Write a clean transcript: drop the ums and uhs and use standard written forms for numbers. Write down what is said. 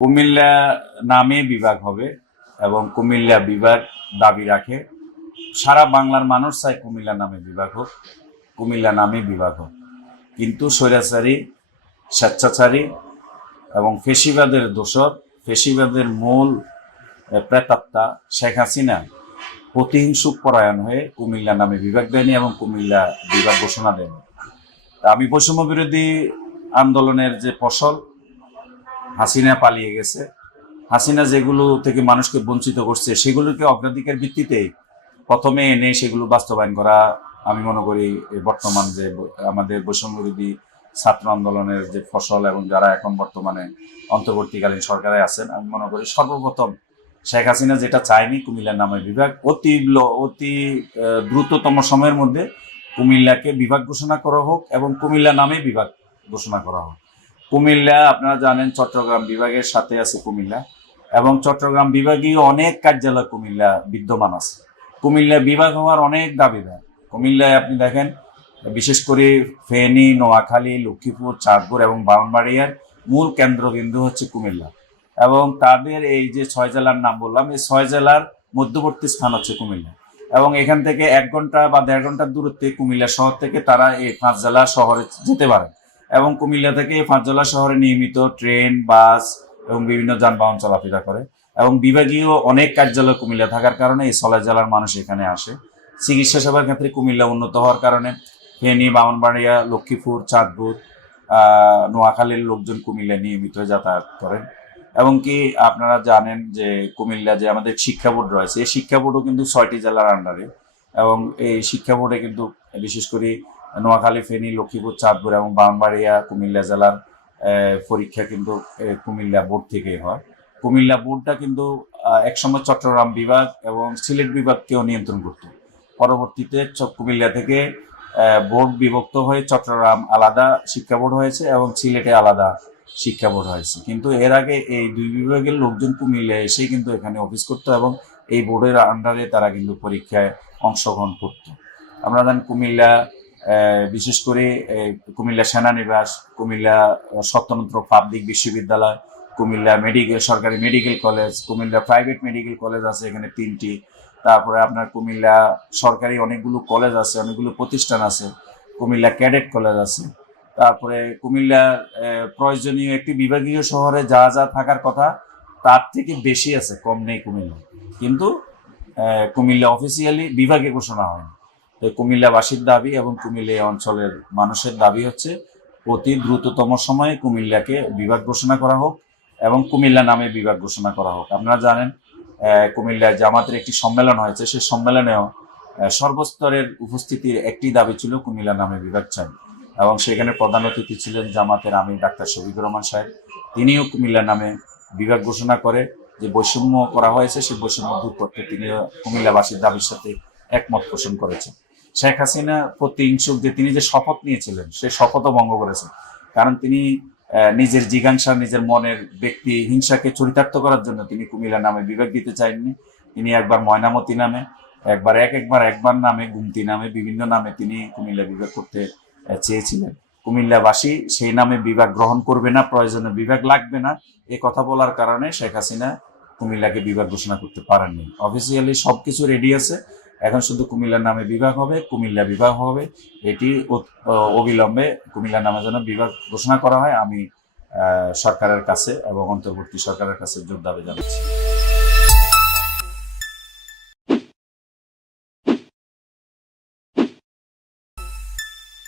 কুমিল্লা নামে বিভাগ হবে এবং কুমিল্লা বিভাগ দাবি রাখে। সারা বাংলার মানুষ চায় কুমিল্লা নামে বিভাগ হোক, কুমিল্লা নামে বিভাগ হোক। কিন্তু স্বৈরাচারী, স্বেচ্ছাচারী এবং ফেসিবাদের দোসর, ফেসিবাদের মূল প্রেতাত্মা শেখ হাসিনা প্রতিহিংসুক পরায়ণ হয়ে কুমিল্লা নামে বিভাগ দেয়নি এবং কুমিল্লা বিভাগ ঘোষণা দেয়নি। আমি বৈষম্য বিরোধী আন্দোলনের যে ফসল, হাসিনা পালিয়ে গেছে, হাসিনা যেগুলো থেকে মানুষকে বঞ্চিত করছে সেগুলোকে অগ্রাধিকার ভিত্তিতে প্রথমে এনে সেগুলো বাস্তবায়ন করা, আমি মনে করি বর্তমান যে আমাদের বৈষম্য বিরোধী ছাত্র আন্দোলনের যে ফসল এবং যারা এখন বর্তমানে অন্তর্বর্তীকালীন সরকারে আছেন, আমি মনে করি সর্বপ্রথম শেখ হাসিনা যেটা চায়নি কুমিল্লার নামে বিভাগ, অতি দ্রুততম সময়ের মধ্যে কুমিল্লাকে বিভাগ ঘোষণা করা হোক এবং কুমিল্লা নামে বিভাগ ঘোষণা করা হোক। কুমিল্লা আপনারা জানেন চট্টগ্রাম বিভাগের সাথে আছে কুমিল্লা, এবং চট্টগ্রাম বিভাগীয় অনেক কার্যালয় কুমিল্লা বিদ্যমান আছে। কুমিল্লা বিভাগ হওয়ার অনেক দাবিদার। কুমিল্লায় আপনি দেখেন, বিশেষ করে ফেনী, নোয়াখালী, লক্ষ্মীপুর, চাঁদপুর এবং ব্রাহ্মণবাড়িয়ার মূল কেন্দ্রবিন্দু হচ্ছে কুমিল্লা, এবং তাদের এই যে 6 জেলার নাম বললাম, এই 6 জেলার মধ্যবর্তী স্থান হচ্ছে কুমিল্লা, এবং এখান থেকে 1 ঘন্টা বা 1.5 ঘন্টার দূরত্বে কুমিল্লা শহর থেকে তারা এই 5 জেলা শহরে যেতে পারে, এবং কুমিল্লা থেকে এই 5 জেলা শহরে নিয়মিত ট্রেন, বাস এবং বিভিন্ন যানবাহন চলাফেরা করে, এবং বিভাগীয় অনেক কার্যালয় কুমিল্লা থাকার কারণে এই 6 জেলার মানুষ এখানে আসে। চিকিৎসা সেবার ক্ষেত্রে কুমিল্লা উন্নত হওয়ার কারণে ফেনী, ব্রাহ্মণবাড়িয়া, লক্ষ্মীপুর, চাঁদপুর, নোয়াখালীর লোকজন কুমিল্লা নিয়মিত যাতায়াত করেন। এবং কি আপনারা জানেন যে কুমিল্লা যে আমাদের শিক্ষা বোর্ড রয়েছে, এই শিক্ষা বোর্ডও কিন্তু 6টি জেলার আন্ডারে, এবং এই শিক্ষা বোর্ডে কিন্তু বিশেষ করে নোয়াখালী, ফেনী, লক্ষ্মীপুর, চাঁদপুর এবং ব্রাহ্মণবাড়িয়া, কুমিল্লা জেলার পরীক্ষা কিন্তু কুমিল্লা বোর্ড থেকেই হয়। কুমিল্লা বোর্ডটা কিন্তু একসময় চট্টগ্রাম বিভাগ এবং সিলেট বিভাগকেও নিয়ন্ত্রণ করত। পরবর্তীতে কুমিল্লা থেকে বোর্ড বিভক্ত হয়ে চট্টগ্রাম আলাদা শিক্ষা বোর্ড হয়েছে এবং সিলেটে আলাদা শিক্ষা বোর্ড হয়েছে। কিন্তু এর আগে এই 2 বিভাগের লোকজন কুমিল্লা এসে কিন্তু এখানে অফিস করতো এবং এই বোর্ডের আন্ডারে তারা কিন্তু পরীক্ষায় অংশগ্রহণ করত। আমরা জানি কুমিল্লা বিশেষ করে কুমিল্লা সেনানিবাস, কুমিল্লা স্বতন্ত্র পাবলিক বিশ্ববিদ্যালয়, কুমিল্লা সরকারি medical college, Comilla private medical college আছে এখানে 3টি, তারপরে আপনার কুমিল্লা সরকারি অনেকগুলো কলেজ আছে, অনেকগুলো প্রতিষ্ঠান আছে, কুমিল্লা ক্যাডেট কলেজ আছে, তারপরে কুমিল্লা প্রয়োজনীয় একটি বিভাগীয় শহরে যা যা থাকার কথা তার থেকে বেশি আছে, কম নেই কুমিল্লা। কিন্তু কুমিল্লা অফিসিয়ালি বিভাগে ঘোষণা হয়নি। কুমিল্লাবাসীর দাবি এবং কুমিল্লা অঞ্চলের মানুষের দাবি হচ্ছে অতি দ্রুততম সময়ে কুমিল্লাকে বিভাগ ঘোষণা করা হোক এবং কুমিল্লা নামে বিভাগ ঘোষণা করা হোক। আপনারা জানেন কুমিল্লায় জামাতের একটি সম্মেলন হয়েছে, সেই সম্মেলনেও সর্বস্তরের উপস্থিতির একটি দাবি ছিল কুমিল্লা নামে বিভাগ চাই, এবং সেখানে প্রধান অতিথি ছিলেন জামাতের আমির ডাক্তার শফিকুর রহমান সাহেব। তিনিও কুমিল্লা নামে বিভাগ ঘোষণা করে যে বৈষম্য করা হয়েছে সেই বৈষম্য দূর করতে তিনিও কুমিল্লাবাসীর দাবির সাথে একমত পোষণ করেছেন। শেখ হাসিনা প্রতিহিংসুক যে তিনি যে শপথ নিয়েছিলেন সেই শপথও ভঙ্গ করেছেন, কারণ তিনি নিজের জিজ্ঞাসা, নিজের মনের ব্যক্তি হিংসাকে চরিতার্থ করার জন্য তিনি কুমিল্লা নামে বিভাগ দিতে চাইননি। তিনি একবার ময়নামতি নামে, একবার নামে, গুমতি নামে, বিভিন্ন নামে তিনি কুমিল্লা বিভাগ করতে চেয়েছিলেন। কুমিল্লাবাসী সেই নামে বিভাগ গ্রহণ করবে না, প্রয়োজনে বিভাগ লাগবে না, এ কথা বলার কারণে শেখ হাসিনা কুমিল্লাকে বিভাগ ঘোষণা করতে পারেননি। অফিসিয়ালি সবকিছু রেডি আছে, এখন শুধু কুমিল্লার নামে বিভাগ হবে, কুমিল্লা বিভাগ হবে। এটি অবিলম্বে কুমিল্লা নামে যেন বিভাগ ঘোষণা করা হয়, আমি সরকারের কাছে এবং অন্তর্বর্তী সরকারের কাছে জোর দাবি জানাচ্ছি।